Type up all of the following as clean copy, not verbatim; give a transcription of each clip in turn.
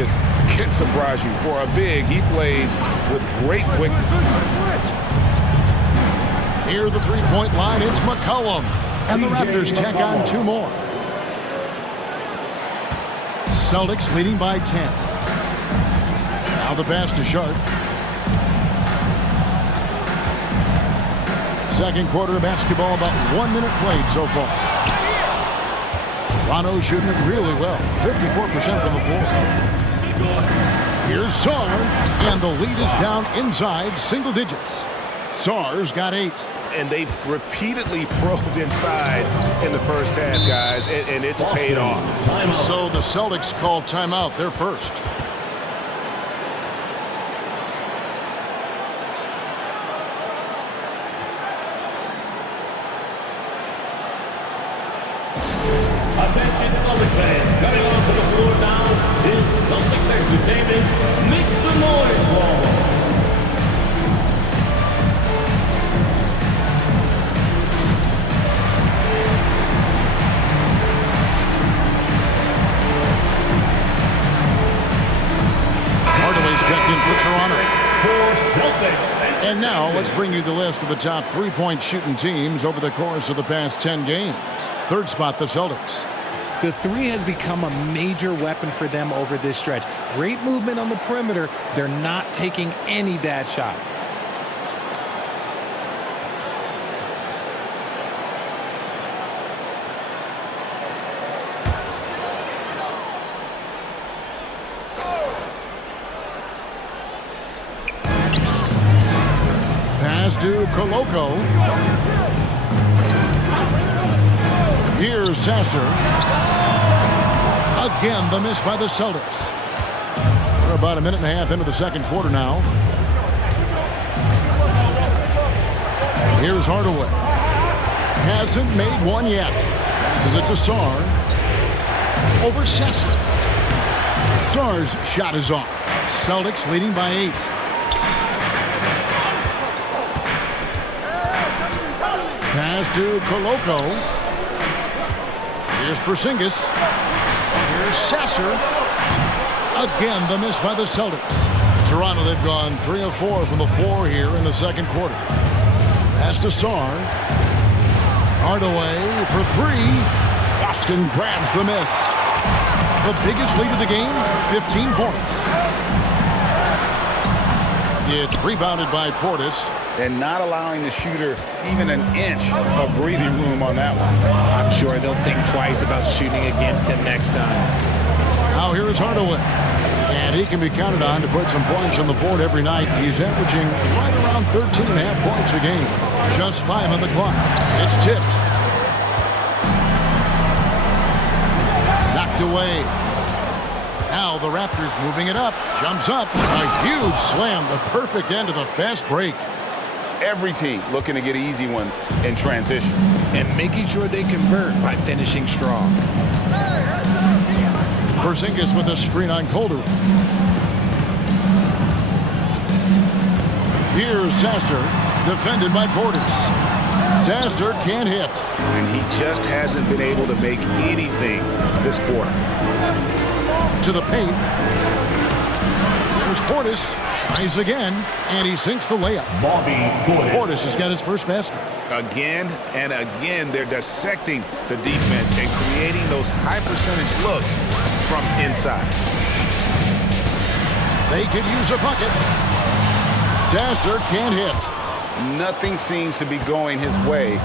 Porzingis can surprise you. For a big, he plays with great quickness. Near the three-point line, it's McCollum. And the Raptors tack on 2 more. Celtics leading by 10. Now the pass to Sharp. Second quarter of basketball, about 1 minute played so far. Toronto shooting it really well, 54% from the floor. Here's Sarr, and the lead is down inside single digits. Sarr's got 8. And they've repeatedly probed inside in the first half, guys, and it's paid off. So the Celtics call timeout. They're first. Attention Celtics fans, coming onto the floor now is Celtics Entertainment. Make some noise, ball. Checked in for Toronto. And now let's bring you the list of the top three-point shooting teams over the course of the past 10 games. Third spot, the Celtics. The three has become a major weapon for them over this stretch. Great movement on the perimeter. They're not taking any bad shots. To Koloko. Here's Sasser. Again, the miss by the Celtics. We're about a minute and a half into the second quarter now. Here's Hardaway. Hasn't made one yet. Passes it to Sarr. Over Sasser. Sarr's shot is off. Celtics leading by 8. Pass to Koloko. Here's Porzingis. Here's Sasser. Again, the miss by the Celtics. Toronto, they've gone 3 of 4 from the floor here in the second quarter. Pass to Sarr. Hardaway for 3. Boston grabs the miss. The biggest lead of the game, 15 points. It's rebounded by Portis. And not allowing the shooter even an inch of breathing room on that one. I'm sure they'll think twice about shooting against him next time. Now here is Hardaway. And he can be counted on to put some points on the board every night. He's averaging right around 13.5 points a game. Just 5 on the clock. It's tipped. Knocked away. Now the Raptors moving it up. Jumps up. A huge slam. The perfect end of the fast break. Every team looking to get easy ones in transition. And making sure they convert by finishing strong. Porzingis with a screen on Calder. Here's Sasser, defended by Portis. Sasser can't hit. And he just hasn't been able to make anything this quarter. To the paint. There's Portis. Tries again, and he sinks the layup. Portis has got his first basket. Again and again, they're dissecting the defense and creating those high-percentage looks from inside. They could use a bucket. Sasser can't hit. Nothing seems to be going his way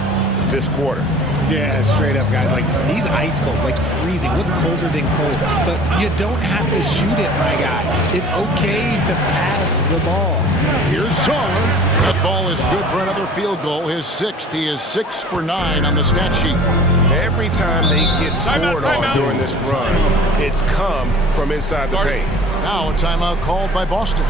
this quarter. Yeah, straight up, guys. Like, he's ice cold, like freezing. What's colder than cold? But you don't have to shoot it, my guy. It's okay to pass the ball. Here's Sarr. That ball is good for another field goal. His 6th. He is 6 for 9 on the stat sheet. Every time they get scored on during this run, it's come from inside the paint. Now a timeout called by Boston.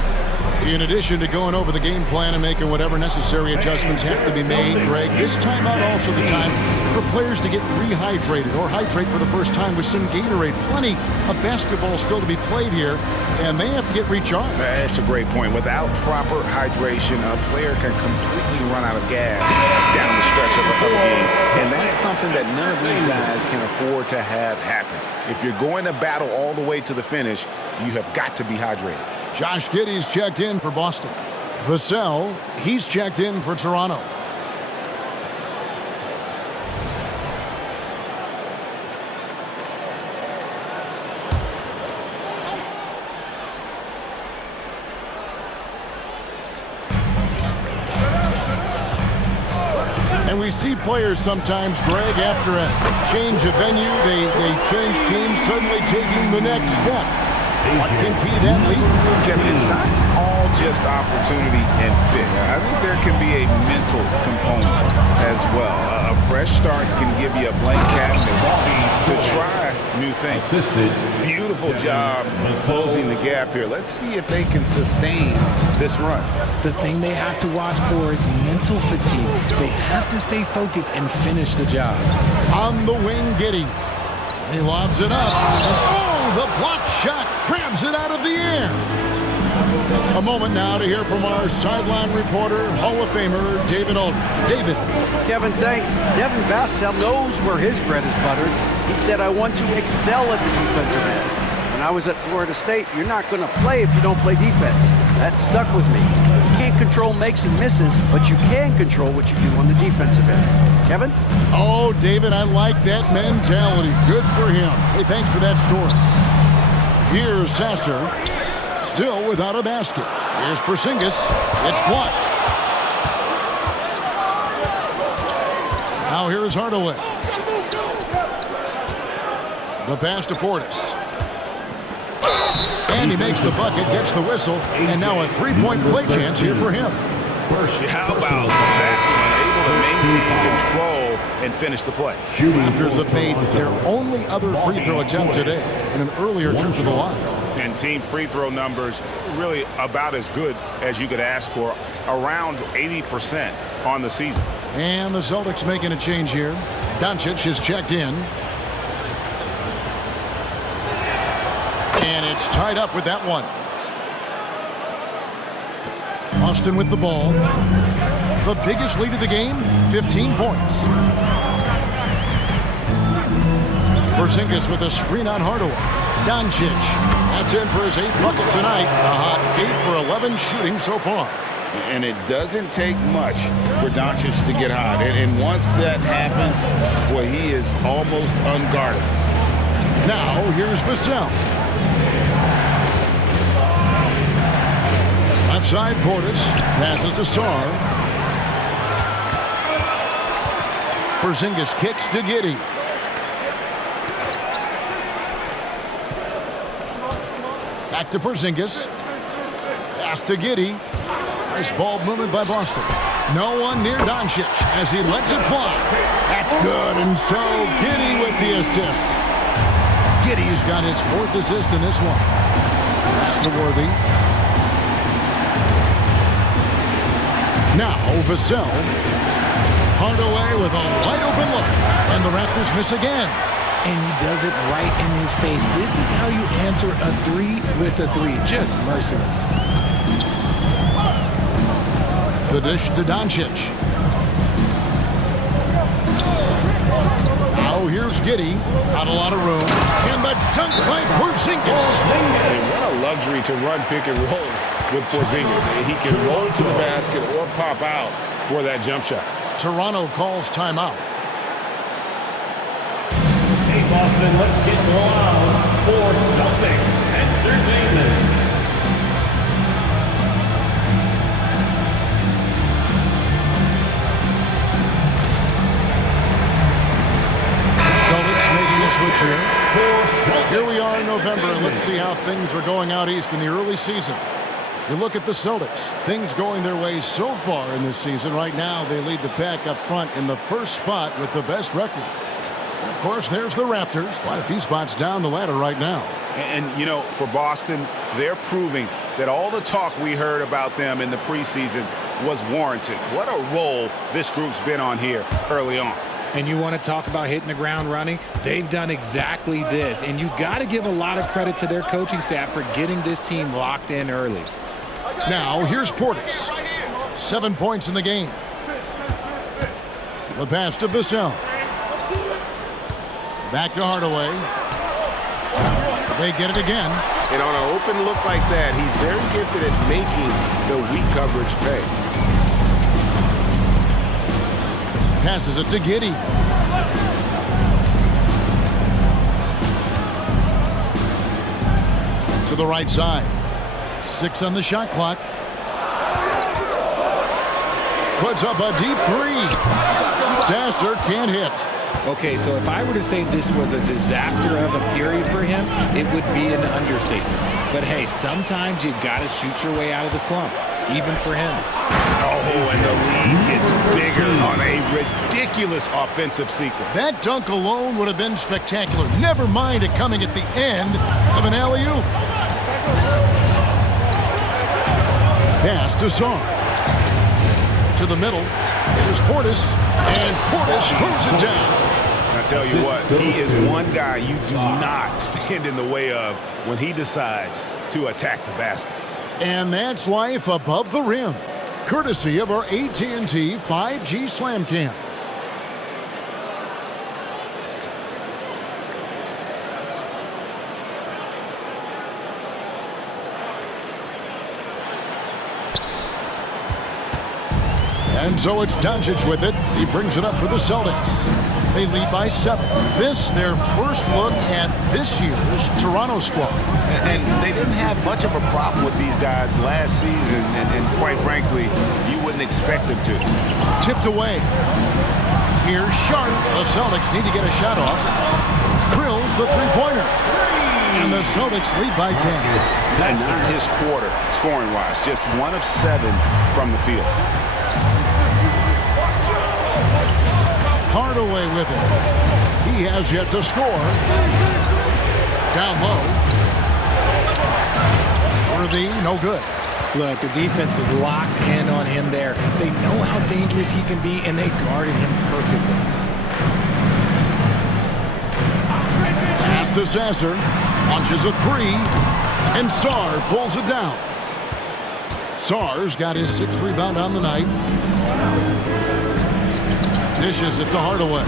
In addition to going over the game plan and making whatever necessary adjustments have to be made, Greg, this timeout also the time for players to get rehydrated or hydrate for the first time with some Gatorade. Plenty of basketball still to be played here, and they have to get recharged. That's a great point. Without proper hydration, a player can completely run out of gas down the stretch of a game, and that's something that none of these guys can afford to have happen. If you're going to battle all the way to the finish, you have got to be hydrated. Josh Giddey's checked in for Boston. Vassell, he's checked in for Toronto. And we see players sometimes, Greg, after a change of venue, they change teams, suddenly taking the next step. What can key that lead? Kevin, it's not all just opportunity and fit. I think there can be a mental component as well. A fresh start can give you a blank canvas to try new things. Beautiful job closing the gap here. Let's see if they can sustain this run. The thing they have to watch for is mental fatigue. They have to stay focused and finish the job. On the wing, Giddey. He lobs it up. And the block shot grabs it out of the air. A moment now to hear from our sideline reporter, Hall of Famer David Aldridge. David. Kevin, thanks. Devin Vassell knows where his bread is buttered. He said, I want to excel at the defensive end. When I was at Florida State, you're not going to play if you don't play defense. That stuck with me. You can't control makes and misses, but you can control what you do on the defensive end. Kevin? Oh, David, I like that mentality. Good for him. Hey, thanks for that story. Here's Sasser, still without a basket. Here's Porzingis. It's blocked. Now here's Hardaway. The pass to Portis. And he makes the bucket, gets the whistle, and now a three-point play chance here for him. How about that one? Able to maintain control and finish the play. Raptors have made their only other free throw attempt today in an earlier trip to the line. And team free throw numbers really about as good as you could ask for, around 80% on the season. And the Celtics making a change here. Doncic is checked in. And it's tied up with that one. Austin with the ball. The biggest lead of the game, 15 points. Porzingis with a screen on Hardaway. Doncic, that's in for his 8th bucket tonight. A hot 8 for 11 shooting so far. And it doesn't take much for Doncic to get hot. And once that happens, boy, he is almost unguarded. Now, here's Vassell. Left side, Portis. Passes to Sarr. Porzingis kicks to Giddey. Back to Porzingis. Pass to Giddey. Nice ball movement by Boston. No one near Doncic as he lets it fly. That's good, and so Giddey with the assist. Giddey's got his 4th assist in this one. Pass to Worthy. Now Vassell. Hardaway with a wide open look. And the Raptors miss again. And he does it right in his face. This is how you answer a 3 with a 3. Just merciless. The dish to Doncic. Now here's Giddey. Not a lot of room. And the dunk by Porzingis. And what a luxury to run pick and rolls with Porzingis. He can roll to the basket or pop out for that jump shot. Toronto calls timeout. Hey, Boston, let's get loud for Celtics Entertainment. Celtics making a switch here. Here we are in November, and let's see how things are going out east in the early season. You look at the Celtics, things going their way so far in this season. Right now, they lead the pack up front in the first spot with the best record. And of course, there's the Raptors, quite a few spots down the ladder right now. And you know, for Boston, they're proving that all the talk we heard about them in the preseason was warranted. What a role this group's been on here early on. And you want to talk about hitting the ground running? They've done exactly this. And you got to give a lot of credit to their coaching staff for getting this team locked in early. Now, here's Portis. 7 points in the game. The pass to Vassell. Back to Hardaway. They get it again. And on an open look like that, he's very gifted at making the weak coverage pay. Passes it to Giddey. To the right side. 6 on the shot clock. Puts up a deep three. Sasser can't hit. Okay, so if I were to say this was a disaster of a period for him, it would be an understatement. But hey, sometimes you got to shoot your way out of the slump, even for him. Oh, and the lead gets bigger on a ridiculous offensive sequence. That dunk alone would have been spectacular. Never mind it coming at the end of an alley-oop. Pass to Sarr. To the middle. Here's Portis. And Portis throws it down. I tell you what, he is one guy you do not stand in the way of when he decides to attack the basket. And that's life above the rim. Courtesy of our AT&T 5G Slam Cam. And so it's Doncic with it. He brings it up for the Celtics. They lead by 7. This, their first look at this year's Toronto squad. And they didn't have much of a problem with these guys last season, and quite frankly, you wouldn't expect them to. Tipped away. Here's Sharp. The Celtics need to get a shot off. Drills the three-pointer. And the Celtics lead by 10. And not his quarter, scoring-wise. Just 1 of 7 from the field. Hardaway with it. He has yet to score. Down low. Worthy, no good. Look, the defense was locked in on him there. They know how dangerous he can be, and they guarded him perfectly. Pass to Sasser. Launches a 3. And Sarr pulls it down. Sarr's got his 6th rebound on the night. Dishes it to Hardaway.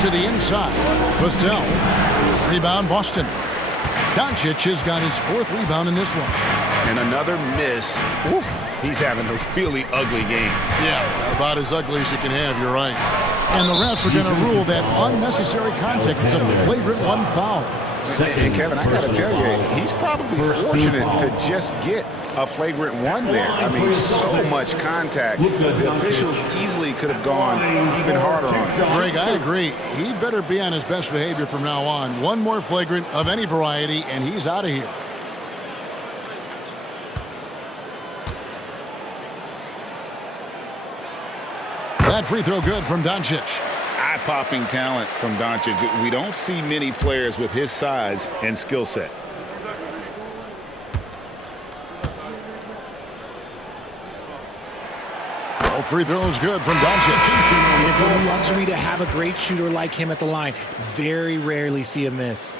To the inside. Vassell. Rebound Boston. Doncic has got his 4th rebound in this one. And another miss. Oof, he's having a really ugly game. Yeah, about as ugly as you can have, you're right. And the refs are going to rule that unnecessary contact. It's a flagrant 1 foul. And Kevin, I got to tell you, he's probably fortunate to just get a flagrant 1 there. I mean, so much contact. The officials easily could have gone even harder on him. Greg, I agree. He better be on his best behavior from now on. 1 more flagrant of any variety, and he's out of here. That free throw good from Doncic. Eye-popping talent from Doncic. We don't see many players with his size and skill set. All free throws good from Doncic. It's a luxury to have a great shooter like him at the line. Very rarely see a miss.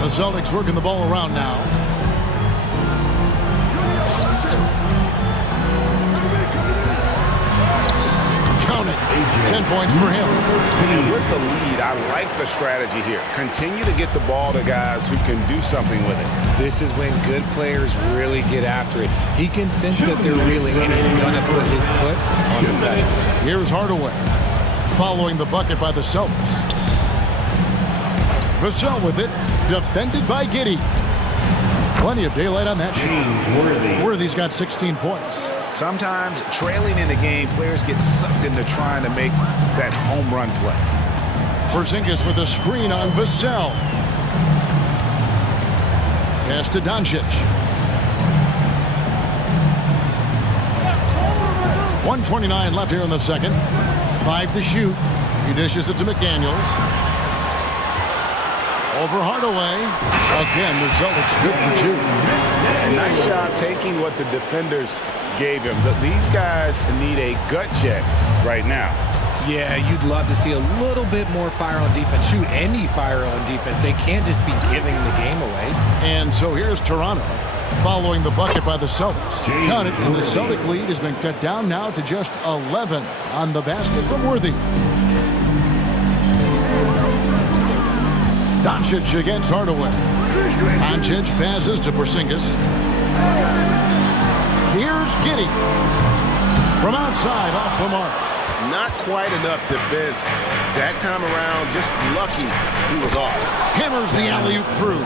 The Celtics working the ball around now. Count it. 10 points for him. And with the lead, I like the strategy here. Continue to get the ball to guys who can do something with it. This is when good players really get after it. He can sense that they're reeling, and he's going to put his foot on the pedal. Here's Hardaway. Following the bucket by the Celtics. Vassell with it, defended by Giddey. Plenty of daylight on that shot. Worthy's got 16 points. Sometimes trailing in the game, players get sucked into trying to make that home run play. Porzingis with a screen on Vassell. Pass to Doncic. 1:29 left here in the second. 5 to shoot. He dishes it to McDaniels. Over Hardaway. Again, the Celtics good for 2. And nice job taking what the defenders gave him. But these guys need a gut check right now. Yeah, you'd love to see a little bit more fire on defense. Shoot, any fire on defense. They can't just be giving the game away. And so here's Toronto following the bucket by the Celtics. Count it, and the Celtic lead has been cut down now to just 11 on the basket from Worthy. Doncic against Hardaway. Doncic passes to Porzingis. Here's Giddey. From outside, off the mark. Not quite enough defense. That time around, just lucky he was off. Hammers the alley-oop through.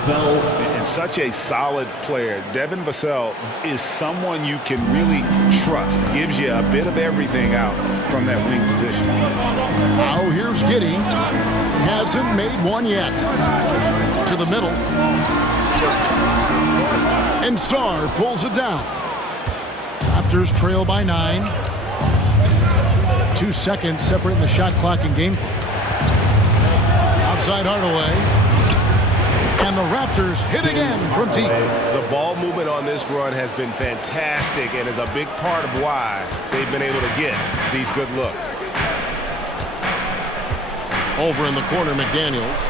And such a solid player. Devin Vassell is someone you can really trust. Gives you a bit of everything out from that wing position. Now here's Giddey. Hasn't made one yet. To the middle. And Sarr pulls it down. Raptors trail by 9. 2 seconds separating the shot clock and game clock. Outside Hardaway. And the Raptors hit again from deep. The ball movement on this run has been fantastic and is a big part of why they've been able to get these good looks. Over in the corner, McDaniels.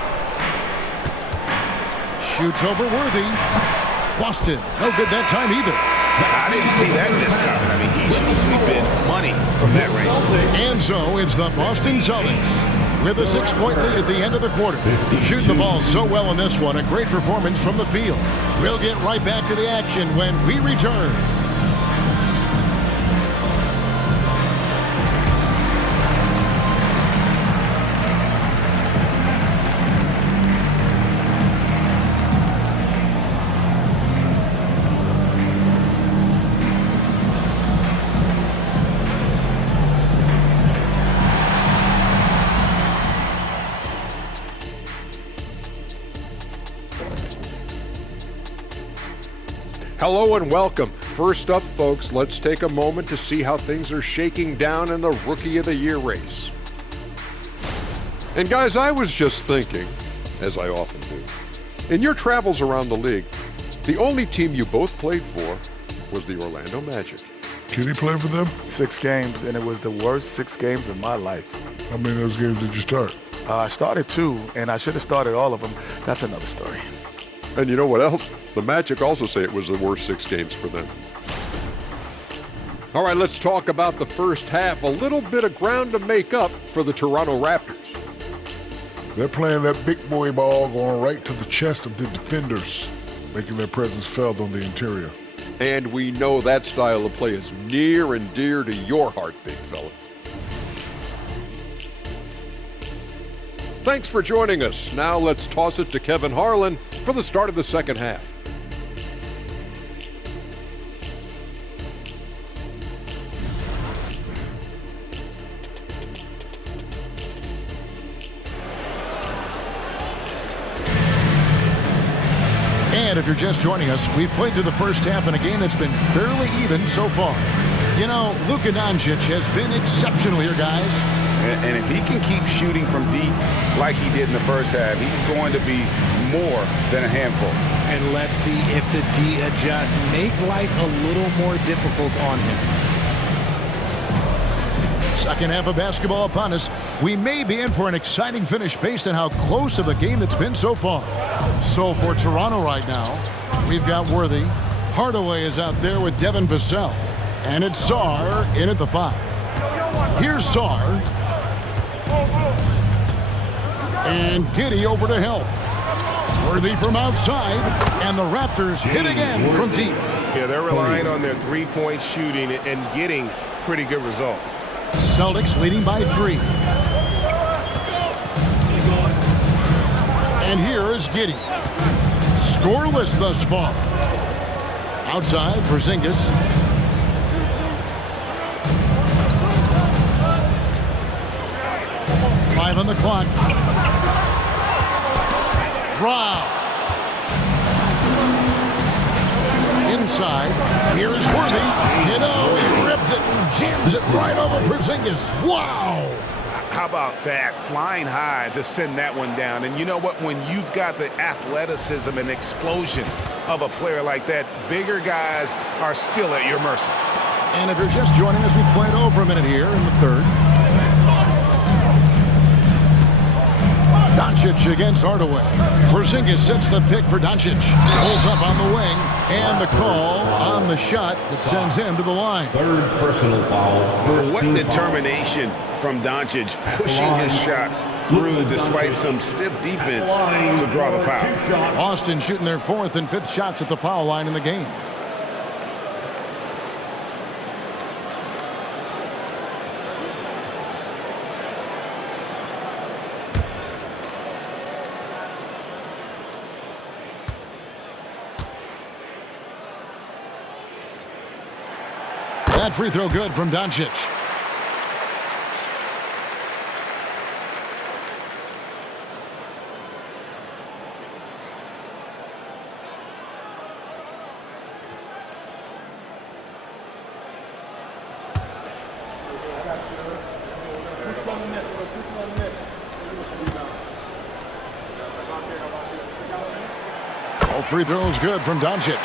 Shoots over Worthy. Boston, no good that time either. I didn't see that miss coming. I mean, he's usually been money from that range. And so it's the Boston Celtics with a 6-point lead at the end of the quarter. Shooting the ball so well in this one. A great performance from the field. We'll get right back to the action when we return. Hello and welcome. First up, folks, let's take a moment to see how things are shaking down in the Rookie of the Year race. And guys, I was just thinking, as I often do, in your travels around the league, the only team you both played for was the Orlando Magic. Can he play for them? 6 games, and it was the worst 6 games of my life. How many of those games did you start? I started 2, and I should have started all of them. That's another story. And you know what else? The Magic also say it was the worst 6 games for them. All right, let's talk about the first half. A little bit of ground to make up for the Toronto Raptors. They're playing that big boy ball going right to the chest of the defenders, making their presence felt on the interior. And we know that style of play is near and dear to your heart, big fella. Thanks for joining us. Now let's toss it to Kevin Harlan for the start of the second half. And if you're just joining us, we've played through the first half in a game that's been fairly even so far. You know, Luka Doncic has been exceptional here, guys. And if he can keep shooting from deep like he did in the first half, he's going to be more than a handful. And let's see if the D adjusts, make life a little more difficult on him. Second half of basketball upon us. We may be in for an exciting finish based on how close of a game that's been so far. So for Toronto right now, we've got Worthy. Hardaway is out there with Devin Vassell. And it's Sarr in at the 5. Here's Sarr. And Giddey over to help. Worthy from outside, and the Raptors hit again from deep. Yeah, they're relying on their three-point shooting and getting pretty good results. Celtics leading by 3. And here is Giddey. Scoreless thus far. Outside, Porzingis. Five on the clock. Wow. Inside. Here is Worthy. You know, he rips it and jams it right over Porzingis. Wow. How about that? Flying high to send that one down. And you know what? When you've got the athleticism and explosion of a player like that, bigger guys are still at your mercy. And if you're just joining us, we played over a minute here in the third. Doncic against Hardaway. Porzingis sets the pick for Doncic. Pulls up on the wing, and the call on the shot that sends him to the line. Third personal foul. What determination from Doncic, pushing his shot through despite some stiff defense to draw the foul. Austin shooting their 4th and 5th shots at the foul line in the game. That free throw good from Doncic. All free throws good from Doncic.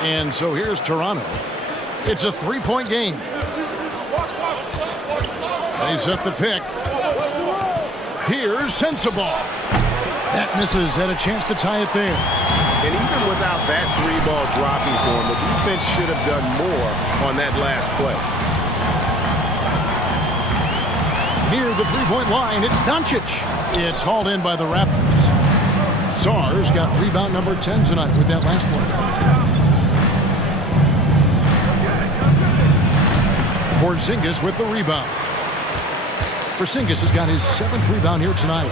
And so here's Toronto. It's a 3-point game. They set the pick. Here's Sensabaugh. That misses. Had a chance to tie it there. And even without that 3-ball dropping for him, the defense should have done more on that last play. Near the 3-point line, it's Doncic. It's hauled in by the Raptors. Sars got rebound number 10 tonight with that last one. Porzingis with the rebound. Porzingis has got his 7th rebound here tonight.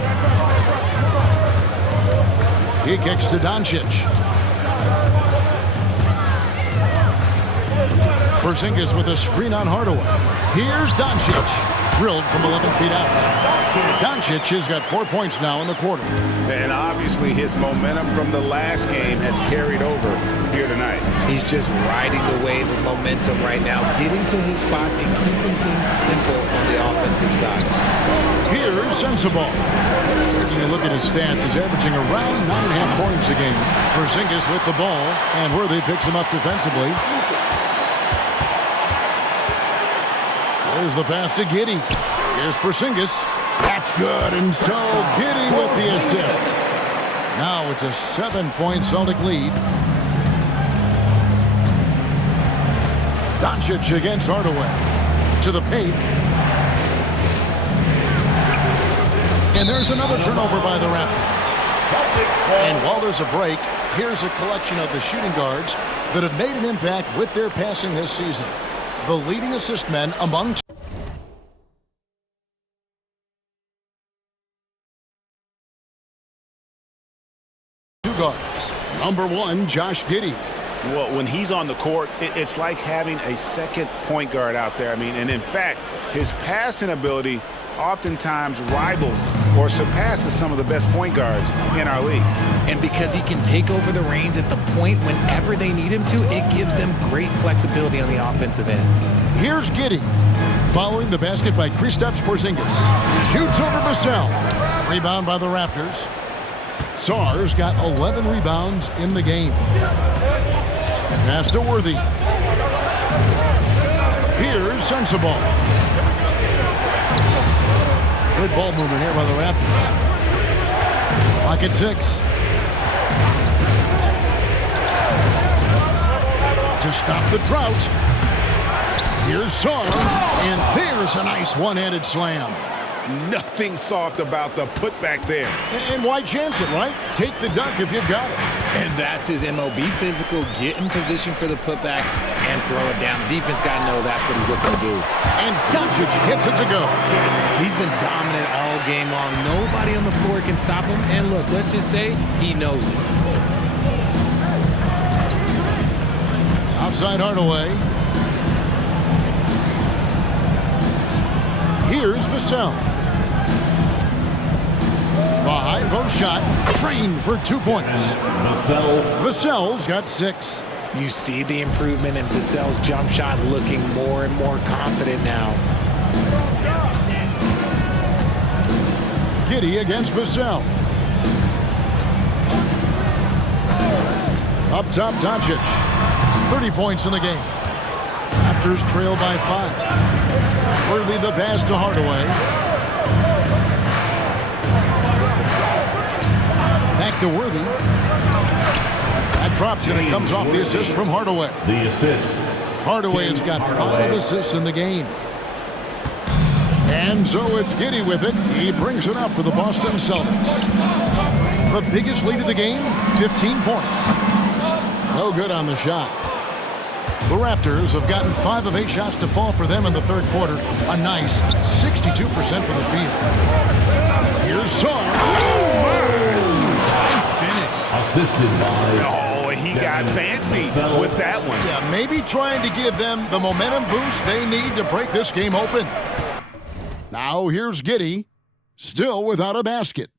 He kicks to Doncic. Porzingis with a screen on Hardaway. Here's Doncic. Drilled from 11 feet out. Doncic has got 4 points now in the quarter. And obviously his momentum from the last game has carried over here tonight. He's just riding the wave of momentum right now, getting to his spots and keeping things simple on the offensive side. Here's Sensabaugh. Taking a look at his stats, he's averaging around 9.5 points a game. Porzingis with the ball, and Worthy picks him up defensively. There's the pass to Giddey. Here's Porzingis. That's good, and so Giddey with the assist. Now it's a 7-point Celtic lead. Doncic against Hardaway. To the paint. And there's another turnover by the Raptors. And while there's a break, here's a collection of the shooting guards that have made an impact with their passing this season. The leading assist men among two guards. Number 1, Josh Giddey. Well, when he's on the court, it's like having a second point guard out there. I mean, and in fact, his passing ability oftentimes rivals or surpasses some of the best point guards in our league. And because he can take over the reins at the point whenever they need him to, it gives them great flexibility on the offensive end. Here's Giddey. Following the basket by Kristaps Porzingis. Shoots over Vassell. Rebound by the Raptors. Sars got 11 rebounds in the game. Pass to Worthy. Here's Sensabaugh. Good ball movement here by the Raptors. Clock at 6. To stop the drought. Here's Sar. And there's a nice one-handed slam. Nothing soft about the putback there. And why chance it, right? Take the dunk if you've got it. And that's his MO. Be physical, get in position for the putback, and throw it down. The defense got to know that's what he's looking to do. And Doncic gets it to go. He's been dominant all game long. Nobody on the floor can stop him. And look, let's just say he knows it. Outside Hardaway. Here's Vassell. The high post shot, trained for 2 points. Vassell's got 6. You see the improvement in Vassell's jump shot, looking more and more confident now. Giddey against Vassell. Up top, Doncic. 30 points in the game. Raptors trail by 5. Worthy the pass to Hardaway. Back to Worthy. That drops and it comes off the assist from Hardaway. The assist. Hardaway has got 5 assists in the game. And so it's Giddey with it. He brings it up for the Boston Celtics. The biggest lead of the game, 15 points. No good on the shot. The Raptors have gotten 5 of 8 shots to fall for them in the third quarter. A nice 62% from the field. Here's Sarr. Nice finish. Assisted by... Oh, he got fancy with that one. Yeah, maybe trying to give them the momentum boost they need to break this game open. Now here's Giddey, still without a basket.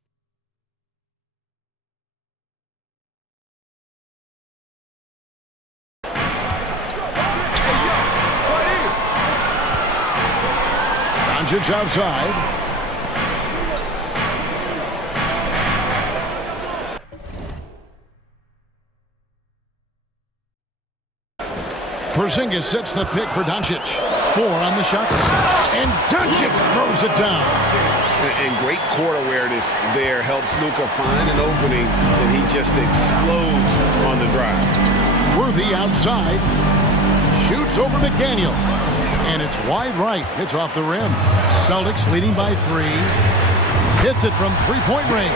Doncic outside. Porzingis sets the pick for Doncic. 4 on the shot clock. And Doncic throws it down. And great court awareness there helps Luka find an opening, and he just explodes on the drive. Worthy outside. Shoots over McDaniel. And it's wide right. It's off the rim. Celtics leading by 3. Hits it from three-point range.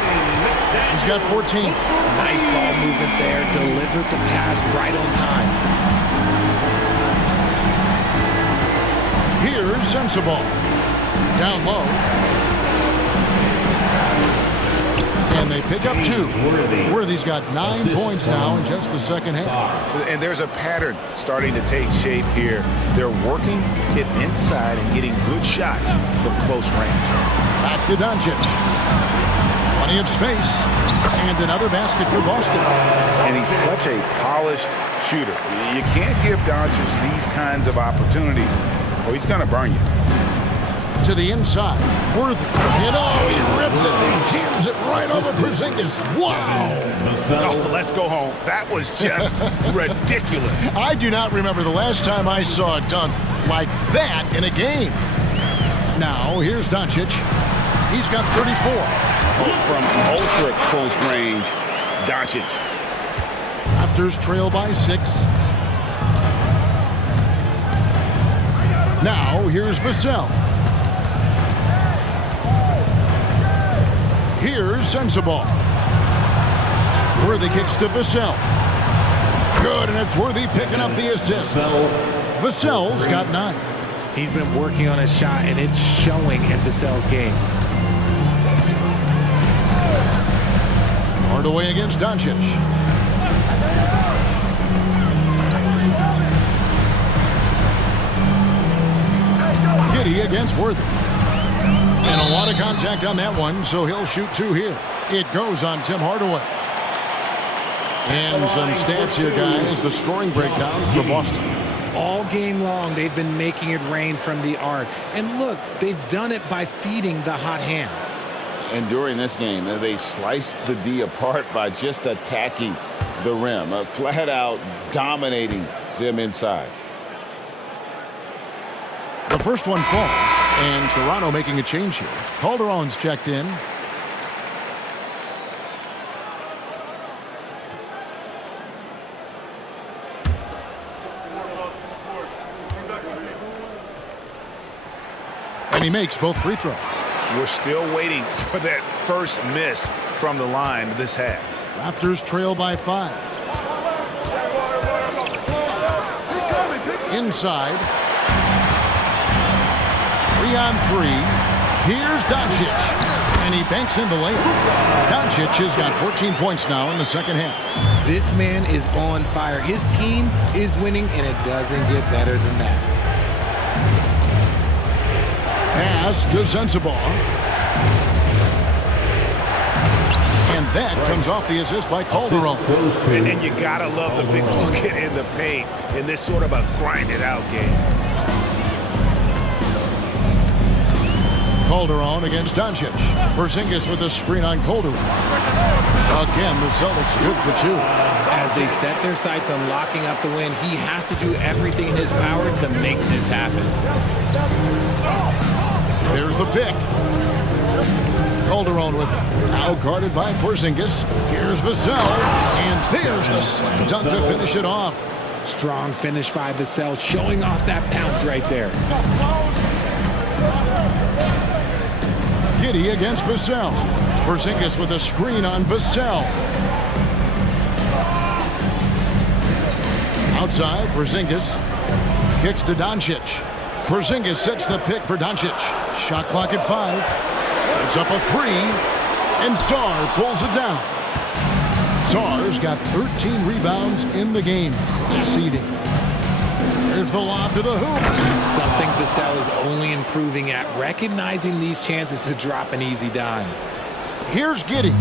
He's got 14. Nice ball movement there. Delivered the pass right on time. Here's Sensabaugh. Down low. And they pick up 2. Worthy's got 9 points now in just the second half. And there's a pattern starting to take shape here. They're working it inside and getting good shots from close range. Back to Doncic. Plenty of space. And another basket for Boston. And he's such a polished shooter. You can't give Doncic these kinds of opportunities, or he's going to burn you. To the inside. Worthy. And he rips it. Jams it right over Porzingis. Wow. Oh, let's go home. That was just ridiculous. I do not remember the last time I saw a dunk like that in a game. Now, here's Doncic. He's got 34. From ultra close range, Doncic. Raptors trail by 6. Now, here's Vassell. Here's Sensabaugh. Worthy kicks to Vassell. Good, and it's Worthy picking up the assist. Vassell's got 9. He's been working on his shot, and it's showing in Vassell's game. Hardaway against Doncic. Giddey against Worthy. And a lot of contact on that one, so he'll shoot 2 here. It goes on Tim Hardaway. And some stats here, guys. The scoring breakdown for Boston. All game long, they've been making it rain from the arc. And look, they've done it by feeding the hot hands. And during this game, they sliced the D apart by just attacking the rim, flat out dominating them inside. The first one falls, and Toronto making a change here. Calderon's checked in. And he makes both free throws. We're still waiting for that first miss from the line this half. Raptors trail by 5. Inside. 3 on 3. Here's Doncic. And he banks in the layup. Doncic has got 14 points now in the second half. This man is on fire. His team is winning, and it doesn't get better than that. Pass to Sensabaugh. And that comes off the assist by Calderon. And you gotta love the big bucket in the paint in this sort of a grind-it-out game. Calderon against Doncic. Porzingis with a screen on Calderon. Again, the Celtics good for 2. As they set their sights on locking up the win, he has to do everything in his power to make this happen. There's the pick. Calderon with it. Now guarded by Porzingis. Here's Vassell. And there's the slam dunk to finish it off. Strong finish by Vassell, showing off that pounce right there. Giddey against Vassell. Porzingis with a screen on Vassell. Outside, Porzingis kicks to Doncic. Porzingis sets the pick for Doncic. Shot clock at 5. It's up a 3. And Sarr pulls it down. Sarr's got 13 rebounds in the game. Class eating. There's the lob to the hoop. Something Vassell is only improving at, recognizing these chances to drop an easy dime. Here's Giddey.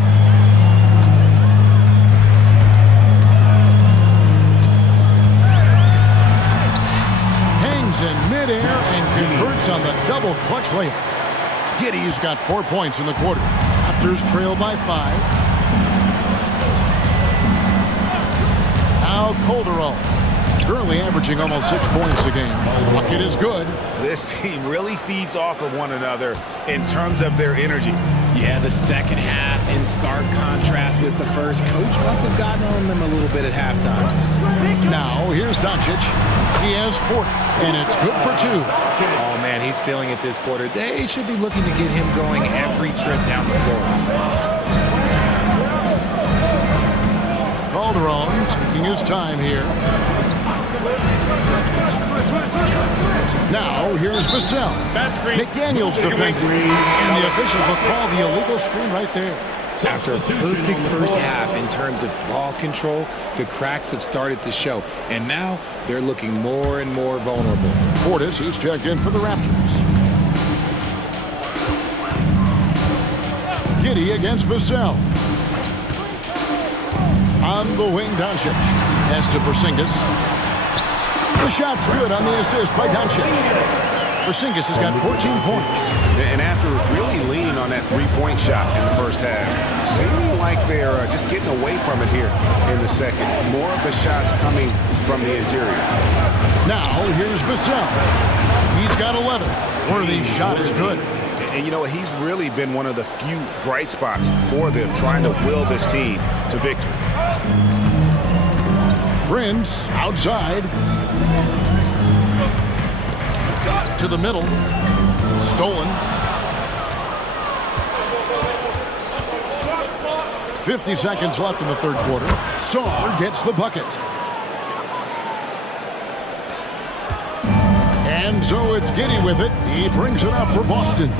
Hangs in midair and converts on the double clutch layup. Giddey's got 4 points in the quarter. Raptors trail by 5. Now Calderon, currently averaging almost 6 points a game. The bucket is good. This team really feeds off of one another in terms of their energy. Yeah, the second half in stark contrast with the first. Coach must have gotten on them a little bit at halftime. Now here's Doncic. He has 40, and it's good for 2. Oh, man, he's feeling it this quarter. They should be looking to get him going every trip down the floor. Calderon taking his time here. Now here's Vassell. McDaniels defending. And the officials will call the illegal screen right there. After a perfect first half in terms of ball control, the cracks have started to show. And now they're looking more and more vulnerable. Portis, who's checked in for the Raptors. Giddey against Vassell. On the wing, Doncic. Pass to Porzingis. The shot's good on the assist by Doncic. Porzingis has got 14 points. And after really leaning on that three-point shot in the first half, seeming like they're just getting away from it here in the second. More of the shots coming from the interior. Now here's Vassell. He's got 11. Worthy's shot is good. And you know, he's really been one of the few bright spots for them, trying to will this team to victory. Prince outside. To the middle. Stolen. 50 seconds left in the third quarter. Sarr gets the bucket. And so it's Giddey with it. He brings it up for Boston.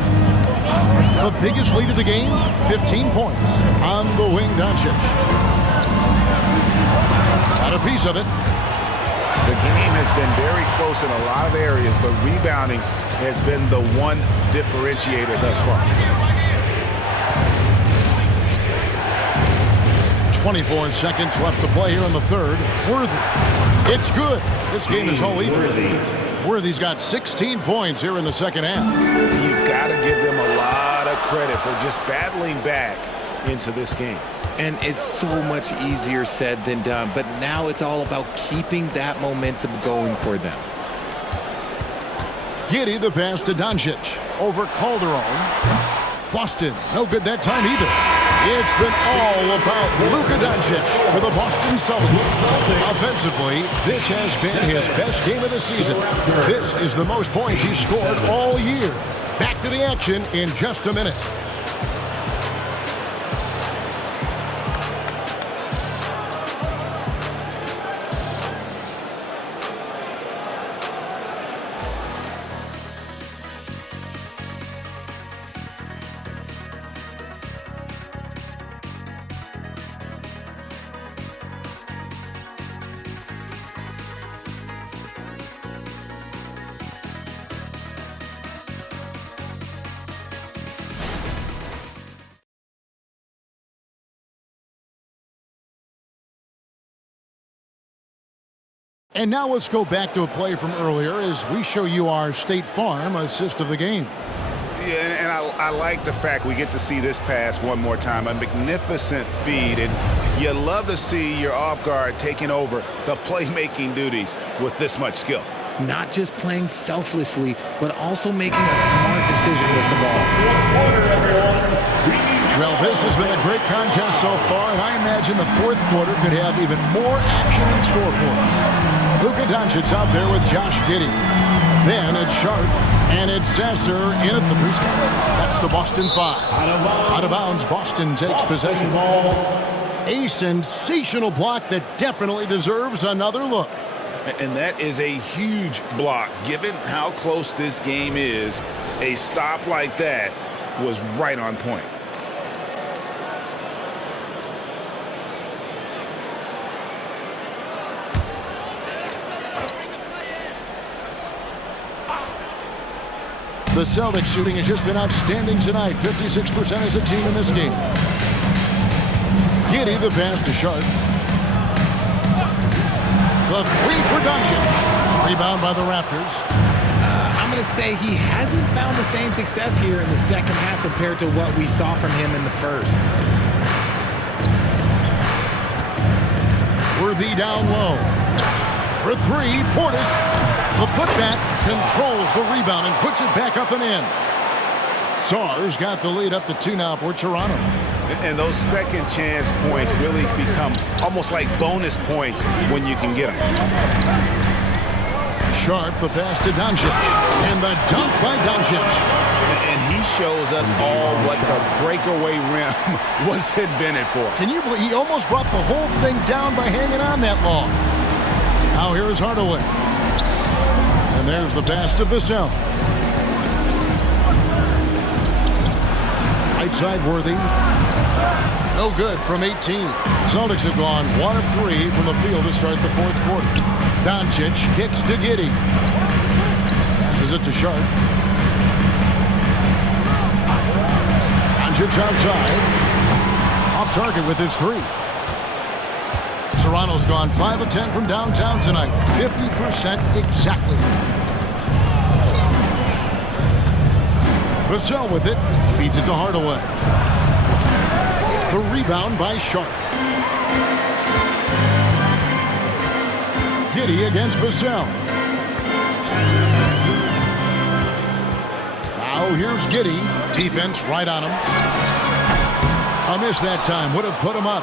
The biggest lead of the game, 15 points. On the wing, Doncic. Got a piece of it. The game has been very close in a lot of areas, but rebounding has been the one differentiator thus far. 24 seconds left to play here in the third. Worthy. It's good. This game is all even. Worthy's got 16 points here in the second half. You've got to give them a lot of credit for just battling back into this game. And it's so much easier said than done, but now it's all about keeping that momentum going for them. Giddey the pass to Doncic. Over Calderon. Boston, no good that time either. It's been all about Luka Doncic for the Boston Celtics. Offensively, this has been his best game of the season. This is the most points he's scored all year. Back to the action in just a minute. And now let's go back to a play from earlier as we show you our State Farm assist of the game. Yeah, and I like the fact we get to see this pass one more time. A magnificent feed, and you love to see your off guard taking over the playmaking duties with this much skill. Not just playing selflessly, but also making a smart decision with the ball. Fourth quarter, everyone. Well, this has been a great contest so far, and I imagine the fourth quarter could have even more action in store for us. Luka Doncic out there with Josh Giddey. Then it's Sharp, and it's Sasser in at the 3 spot. That's the Boston 5. Out of bounds, Boston takes possession. A sensational block that definitely deserves another look. And that is a huge block. Given how close this game is, a stop like that was right on point. The Celtics shooting has just been outstanding tonight. 56% as a team in this game. Giddey, the pass to Sharp. The 3 for Doncic. Rebound by the Raptors. I'm going to say he hasn't found the same success here in the second half compared to what we saw from him in the first. Worthy down low. For 3, Portis. The putback controls the rebound and puts it back up and in. Sarr's got the lead up to 2 now for Toronto. And those second chance points really become almost like bonus points when you can get them. Sharp, the pass to Doncic. And the dunk by Doncic. And he shows us all what the breakaway rim was invented for. Can you believe he almost brought the whole thing down by hanging on that long? Now here is Hardaway. And there's the pass to Vassell. Right side Worthy. No good from 18. Celtics have gone 1 of 3 from the field to start the fourth quarter. Doncic kicks to Giddey. Passes it to Sharp. Doncic outside. Off target with his 3. Toronto's gone 5 of 10 from downtown tonight. 50% exactly. Vassell with it. Feeds it to Hardaway. The rebound by Sharp. Giddey against Vassell. Now here's Giddey. Defense right on him. A miss that time. Would have put him up.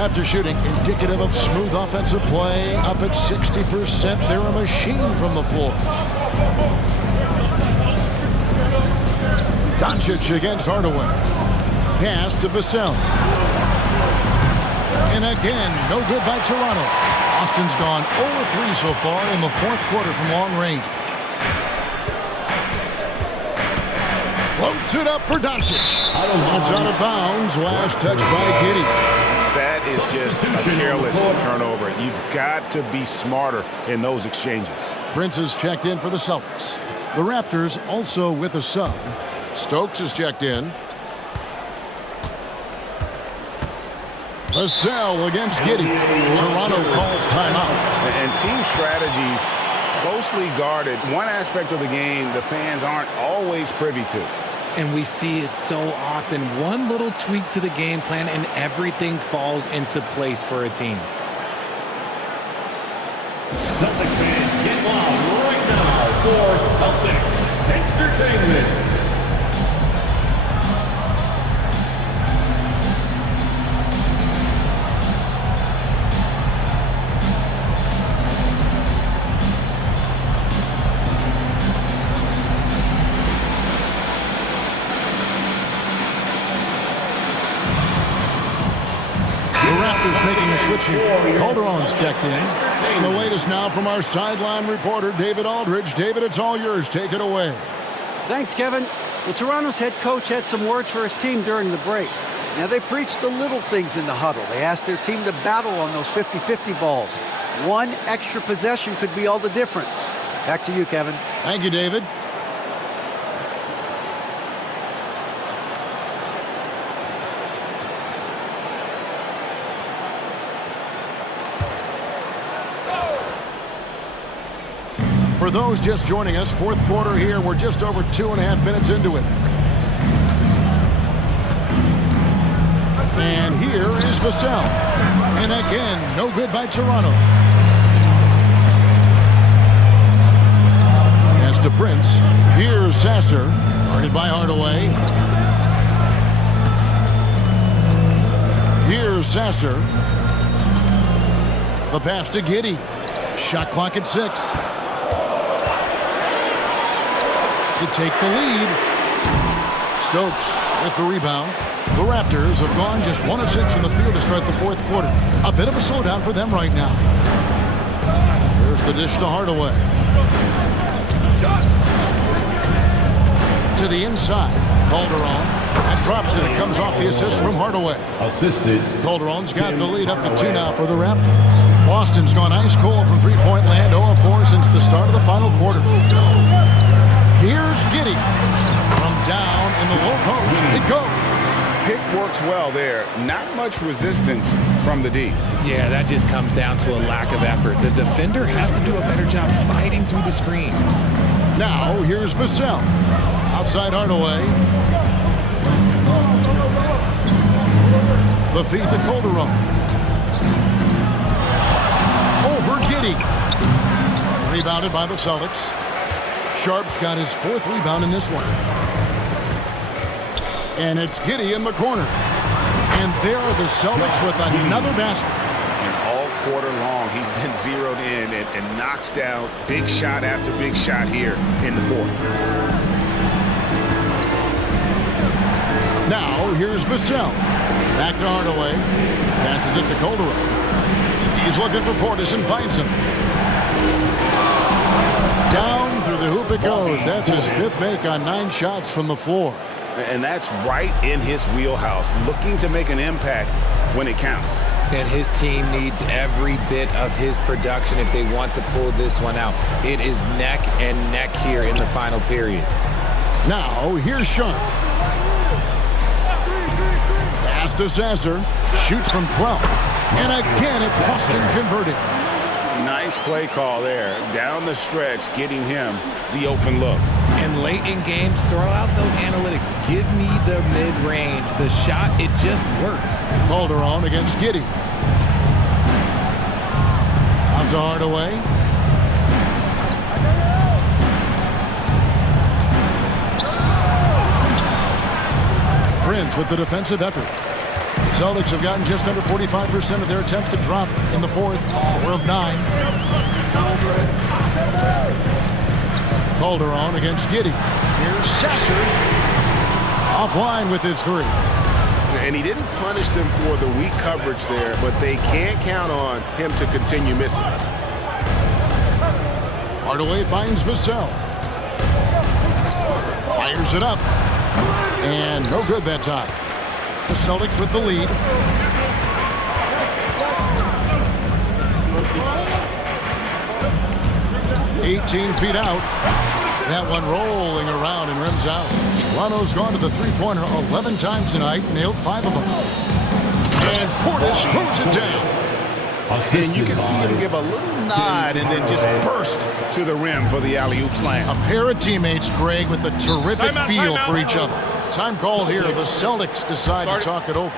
After shooting, indicative of smooth offensive play. Up at 60%. They're a machine from the floor. Doncic against Hardaway. Pass to Vassell. And again, no good by Toronto. Boston's gone 0-3 so far in the fourth quarter from long range. Floats it up for Doncic. It's out of bounds. Last touch by Giddey. That is just a careless turnover. You've got to be smarter in those exchanges. Prince is checked in for the Celtics. The Raptors also with a sub. Stokes is checked in. Vassell against Giddey. Toronto calls timeout. And team strategies closely guarded. One aspect of the game the fans aren't always privy to. And we see it so often. One little tweak to the game plan and everything falls into place for a team. Celtics fans, get loud right now for Celtics Entertainment. Making a switch here. Calderon's checked in. And the latest now from our sideline reporter, David Aldridge. David, it's all yours. Take it away. Thanks, Kevin. Well, Toronto's head coach had some words for his team during the break. Now, they preached the little things in the huddle. They asked their team to battle on those 50-50 balls. One extra possession could be all the difference. Back to you, Kevin. Thank you, David. For those just joining us, fourth quarter here. We're just over 2.5 minutes into it. And here is Vassell. And again, no good by Toronto. Pass to Prince. Here's Sasser. Guarded by Hardaway. Here's Sasser. The pass to Giddey. Shot clock at 6. To take the lead. Stokes with the rebound. The Raptors have gone just 1 of 6 from the field to start the fourth quarter. A bit of a slowdown for them right now. There's the dish to Hardaway. To the inside. Calderon. And drops it. It comes off the assist from Hardaway. Assisted. Calderon's got the lead up to 2 now for the Raptors. Boston's gone ice cold from three-point land, 0 of 4 since the start of the final quarter. Here's Giddey. From down in the low post, it goes. Pick works well there. Not much resistance from the D. Yeah, that just comes down to a lack of effort. The defender has to do a better job fighting through the screen. Now, here's Vassell. Outside Hardaway. The feed to Calderon. Over Giddey. Rebounded by the Celtics. Sharp's got his 4th rebound in this one. And it's Giddey in the corner. And there are the Celtics with another basket. And all quarter long, he's been zeroed in and knocks down big shot after big shot here in the fourth. Now, here's Vassell. Back to Hardaway. Passes it to Calderon. He's looking for Portis and finds him. Down through the hoop it goes. That's his 5th make on 9 shots from the floor. And that's right in his wheelhouse, looking to make an impact when it counts. And his team needs every bit of his production if they want to pull this one out. It is neck and neck here in the final period. Now, here's Sharp. Pass to Sasser. Shoots from 12. And again, it's Boston converted. Nice play call there. Down the stretch, getting him the open look. And late in games, throw out those analytics. Give me the mid-range. The shot, it just works. Calderon against Giddey. Out to Hardaway. Prince with the defensive effort. The Celtics have gotten just under 45% of their attempts to drop in the fourth. 4 of 9. Calderon against Giddey. Here's Sasser. Offline with his 3. And he didn't punish them for the weak coverage there, but they can't count on him to continue missing. Hardaway finds Vassell. Fires it up. And no good that time. The Celtics with the lead. "18 feet out. That one rolling around and rims out. Toronto's gone to the three-pointer 11 times tonight, nailed 5 of them. And Portis throws it down. And you can see him give a little nod and then just burst to the rim for the alley-oop slam. A pair of teammates, Greg, with a terrific feel for each other. Time called here. The Celtics decide to talk it over.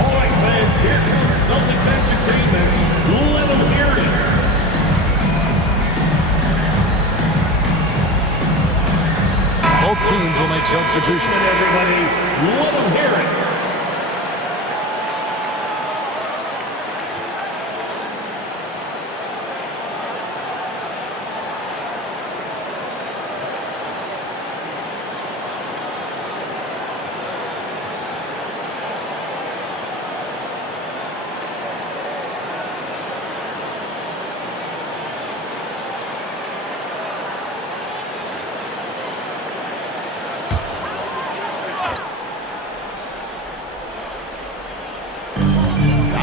All right, fans, here comes Celtics after treatment. Let them hear it. Both teams will make substitutions. Everybody, let them hear it.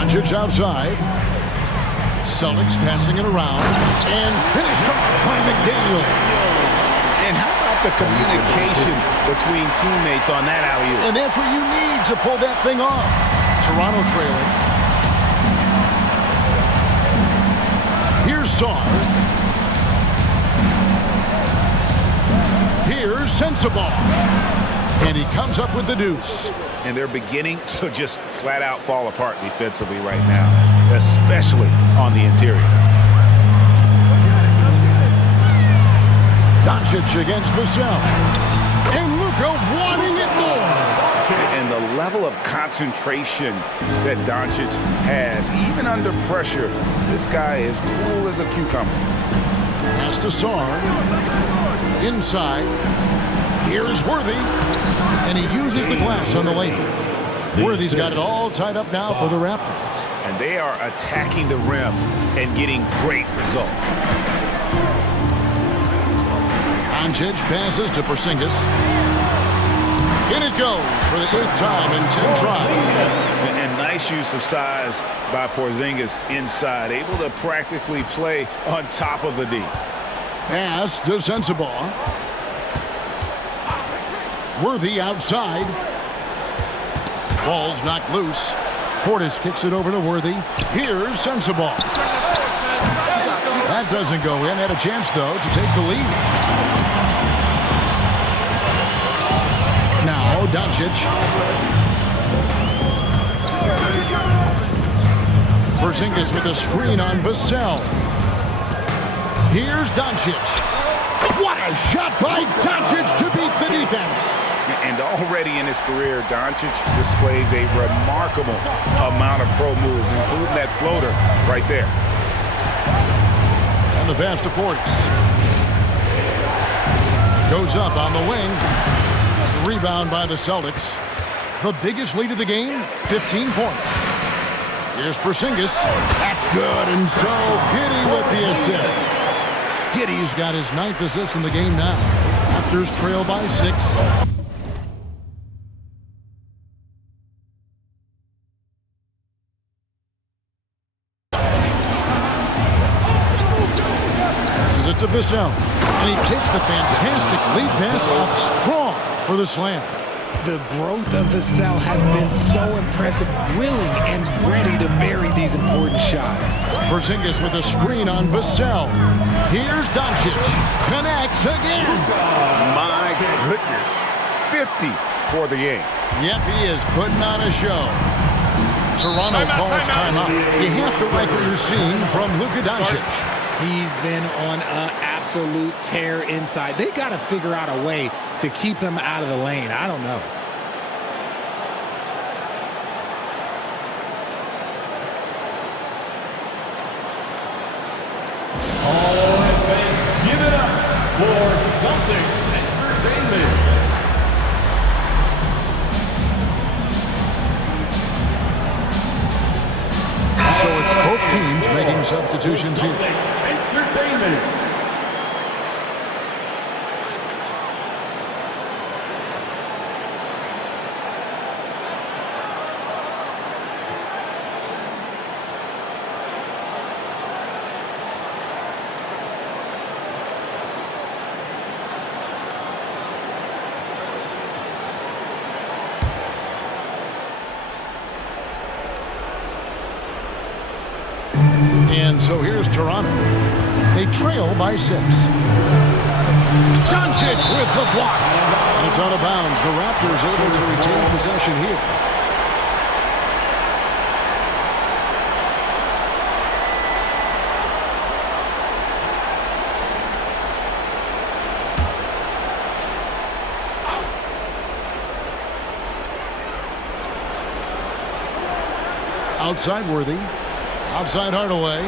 Doncic outside. Celtics passing it around. And finished off by McDaniel. And how about the communication between teammates on that alley-oop? And that's what you need to pull that thing off. Toronto trailing. Here's Saar. Here's Sensabaugh. And he comes up with the deuce. And they're beginning to just flat out fall apart defensively right now. especially on the interior. Doncic against Vassell. And Luka wanting it more. And the level of concentration that Doncic has, even under pressure, this guy is cool as a cucumber. Pass to Sarr. Inside. Here's Worthy. And he uses the glass on the lane. Worthy's got it all tied up now for the Raptors. And they are attacking the rim and getting great results. Doncic passes to Porzingis. In it goes for the 8th time in 10 tries. And nice use of size by Porzingis inside, able to practically play on top of the D. Pass to Sensabaugh. Worthy outside. Ball's knocked loose. Portis kicks it over to Worthy. Here's Sensabaugh. That doesn't go in. Had a chance, though, to take the lead. Now Doncic. Porzingis with a screen on Vassell. Here's Doncic. What a shot by Doncic to beat the defense. And already in his career, Doncic displays a remarkable amount of pro moves, including that floater right there. And the pass to Portis. Goes up on the wing. Rebound by the Celtics. The biggest lead of the game, 15 points. Here's Porzingis. That's good, and so Giddey with the assist. Giddey's got his 9th assist in the game now. Raptors trail by 6. Passes it to Vassell. And he takes the fantastic lead pass up strong for the slam. The growth of Vassell has been so impressive, willing and ready to bury these important shots. Porzingis with a screen on Vassell. Here's Doncic. Connects again. My goodness. 50 for the game. Yep, he is putting on a show. Toronto calls timeout. You have to like what you're seeing from Luka Doncic. He's been on an absolute tear inside. They got to figure out a way to keep him out of the lane. I don't know. All right, fans, give it up for Celtics Entertainment. So it's both teams making substitutions here. Entertainment. And so here's Toronto. They trail by 6. Doncic with the block. And it's out of bounds. The Raptors able to retain possession here. Outside Worthy. Outside Hardaway.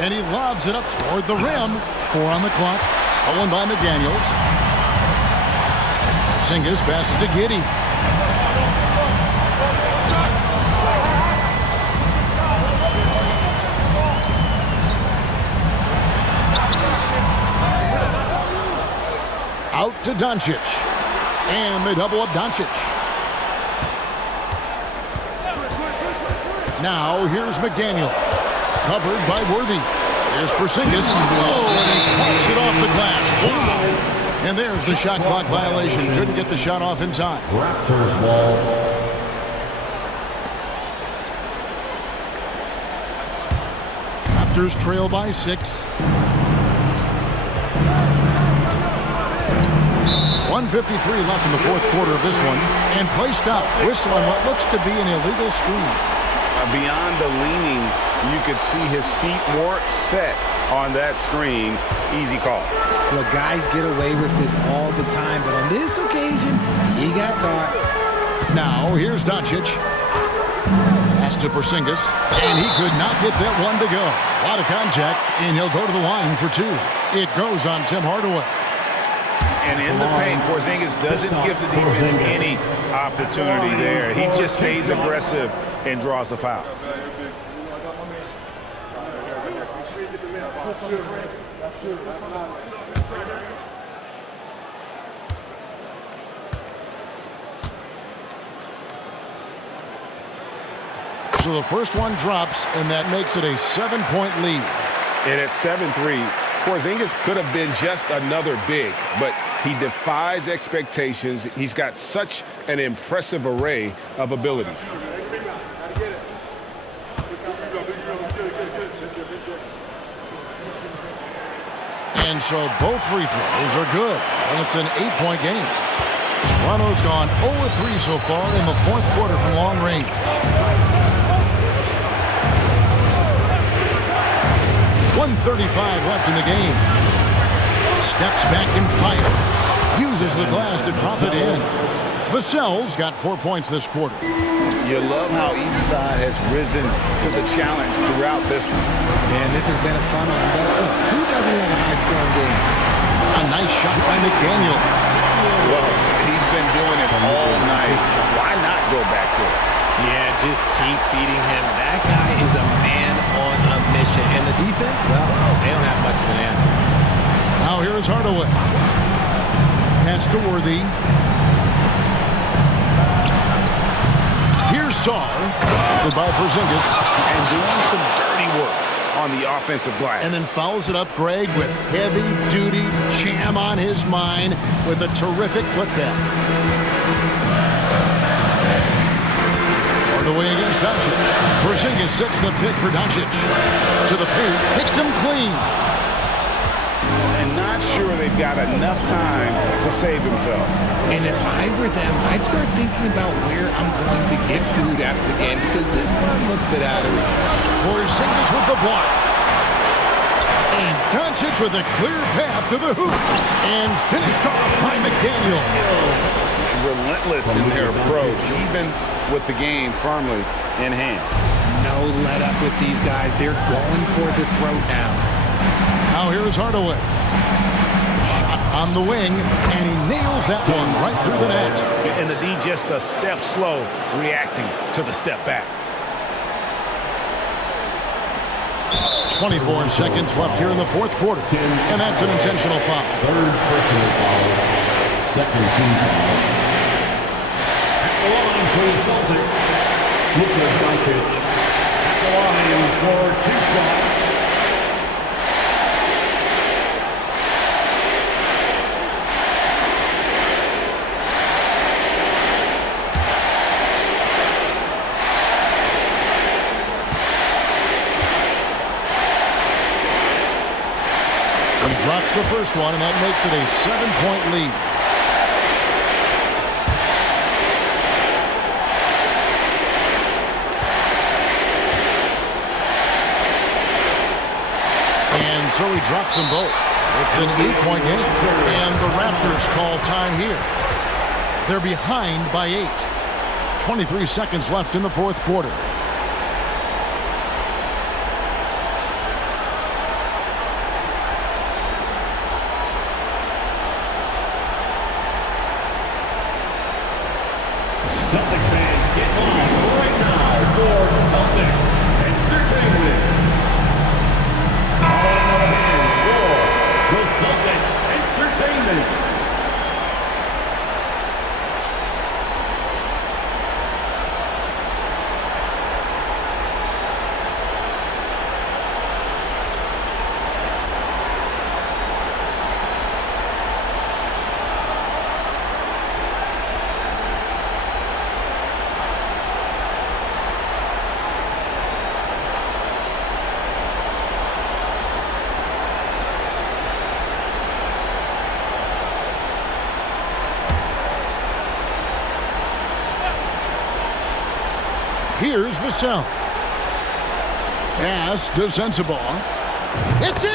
And he lobs it up toward the rim. 4 on the clock. Stolen by McDaniels. Porzingis passes to Giddey. Out to Doncic. And they double up Doncic. Now, here's McDaniels. Covered by Worthy. There's Porzingis. Oh, and he knocks it off the glass. Wow. And there's the shot clock violation. Couldn't get the shot off in time. Raptors ball. Raptors trail by 6. 1:53 left in the 4th quarter of this one. And play stops. Whistle on what looks to be an illegal screen. beyond the leaning, you could see his feet more set on that screen. Easy call. Well, guys get away with this all the time, but on this occasion, he got caught. Now, here's Doncic. Pass to Porzingis, and he could not get that one to go. A lot of contact, and he'll go to the line for two. It goes on Tim Hardaway. And in the paint, Porzingis doesn't give the defense any opportunity there. He just stays aggressive and draws the foul. So the first one drops, and that makes it a 7-point lead. And at 7-3, Porzingis could have been just another big, but he defies expectations. He's got such an impressive array of abilities. And so both free throws are good, and it's an 8-point game. Toronto's gone 0-3 so far in the fourth quarter from long range. .135 left in the game. Steps back and fires. Uses the glass to drop it in. Vassell's got 4 points this quarter. You love how each side has risen to the challenge throughout this one. Man, this has been a fun one. But who doesn't like a high-scoring game? A nice shot by McDaniel. Well, he's been doing it all night. Why not go back to it? Yeah, just keep feeding him. That guy is a man on a mission. And the defense, well, they don't have much of an answer. Now here is Hardaway. Pass to Worthy. Here's Saul. By Porzingis. And doing some dirty work on the offensive glass. And then fouls it up Greg with heavy-duty jam on his mind with a terrific putback. Hardaway against Doncic. Porzingis sets the pick for Doncic. To the paint. Picked him clean. And not sure they've got enough time to save themselves. And if I were them, I'd start thinking about where I'm going to get food after the game because this one looks a bit out of reach. Porzingis with the block. And Doncic with a clear path to the hoop. And finished off by McDaniel. Relentless in their approach, even with the game firmly in hand. No let up with these guys. They're going for the throat now. Now here is Hardaway. Shot on the wing, and he nails that one right through the net. And the D just a step slow, reacting to the step back. 24 seconds left here in the fourth quarter, and that's an intentional foul. Third personal foul. Second team foul. At the line for the Celtics, Luka Doncic. At the line for 2 shots. He drops the first one, and that makes it a 7-point lead. And so he drops them both. It's an 8-point game. And the Raptors call time here. They're behind by 8. 23 seconds left in the fourth quarter. Celtic fans, get live right now for Celtic Entertainment. On the hand for the Celtic Entertainment. Here's Vassell. Pass to Sensabaugh. It's in!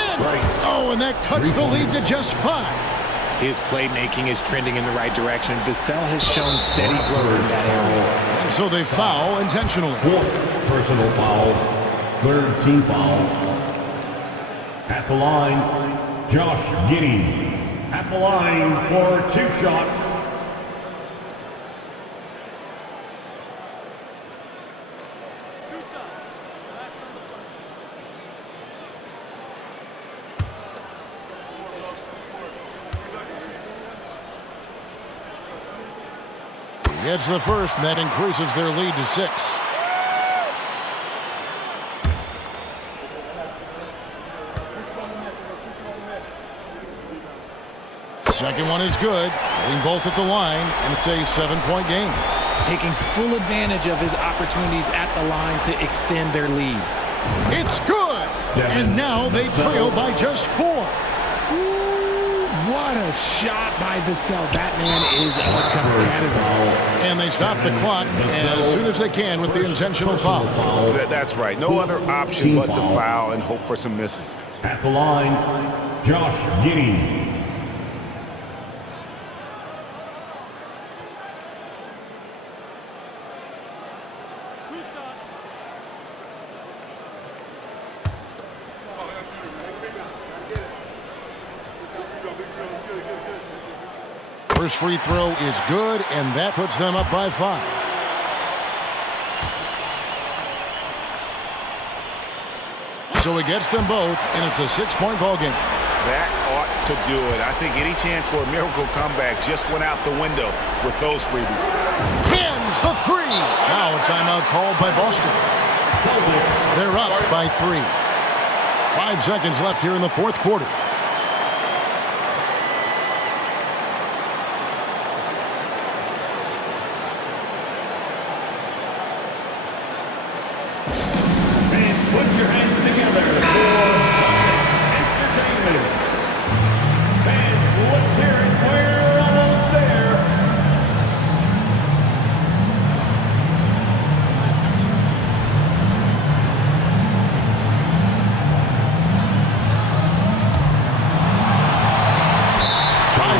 Oh, and that cuts the lead to just 5. His playmaking is trending in the right direction. Vassell has shown steady growth in that area. And so they foul intentionally. 4th personal foul. 3rd team foul. At the line, Josh Giddey. At the line for 2 shots. He hits the first, and that increases their lead to 6. Second one is good. Hitting both at the line, and it's a 7-point game. Taking full advantage of his opportunities at the line to extend their lead. It's good! And now they trail by just 4. What a shot by Vassell. That man is a competitor. And they stop the clock as soon as they can with the intentional foul. That's right. No other option but to foul and hope for some misses. At the line, Josh Giddey. First free throw is good, and that puts them up by 5. So it gets them both, and it's a 6-point ball game. That ought to do it. I think any chance for a miracle comeback just went out the window with those freebies. Hands the 3. Now a timeout called by Boston. They're up by 3. 5 seconds left here in the 4th quarter. Put your hands together for entertainment. Fans, let's hear it. We're almost there.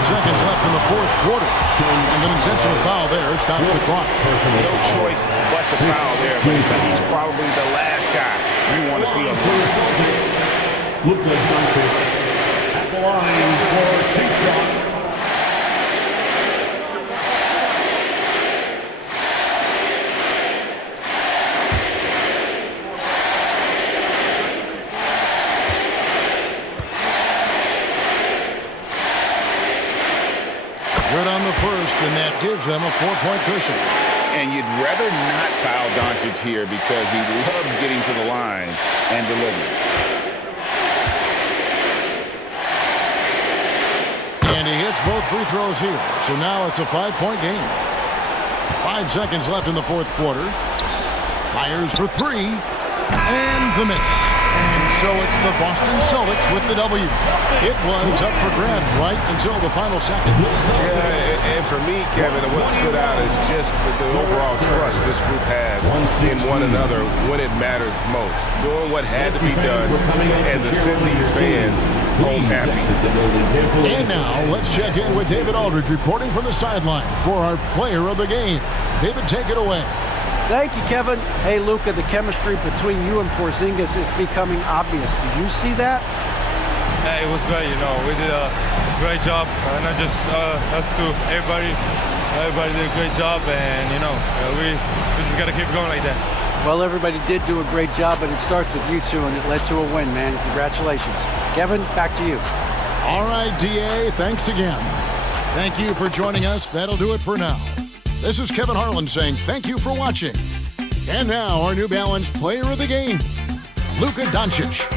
Seconds left in the 4th quarter. And an intentional foul there stops the clock. No choice but to foul there, but he's probably the last guy you want to see him. Luka Doncic at the line for 2 shots. Good on the first, and that gives them a 4-point cushion. And you'd rather not foul Doncic here because he loves getting to the line and delivering. And he hits both free throws here. So now it's a 5-point game. 5 seconds left in the 4th quarter. Fires for 3. And the miss. And so it's the Boston Celtics with the W. It was up for grabs right until the final seconds. Yeah, and for me, Kevin, what stood out is just the overall trust this group has in one another when it matters most. Doing what had to be done and to send these fans home happy. And now let's check in with David Aldridge reporting from the sideline for our player of the game. David, take it away. Thank you, Kevin. Hey, Luka, the chemistry between you and Porzingis is becoming obvious. Do you see that? Yeah, it was great. We did a great job. Not just us two. Everybody did a great job, and we just got to keep going like that. Well, everybody did do a great job, but it starts with you two, and it led to a win, man. Congratulations. Kevin, back to you. All right, DA, thanks again. Thank you for joining us. That'll do it for now. This is Kevin Harlan saying thank you for watching. And now our New Balance player of the game, Luka Doncic.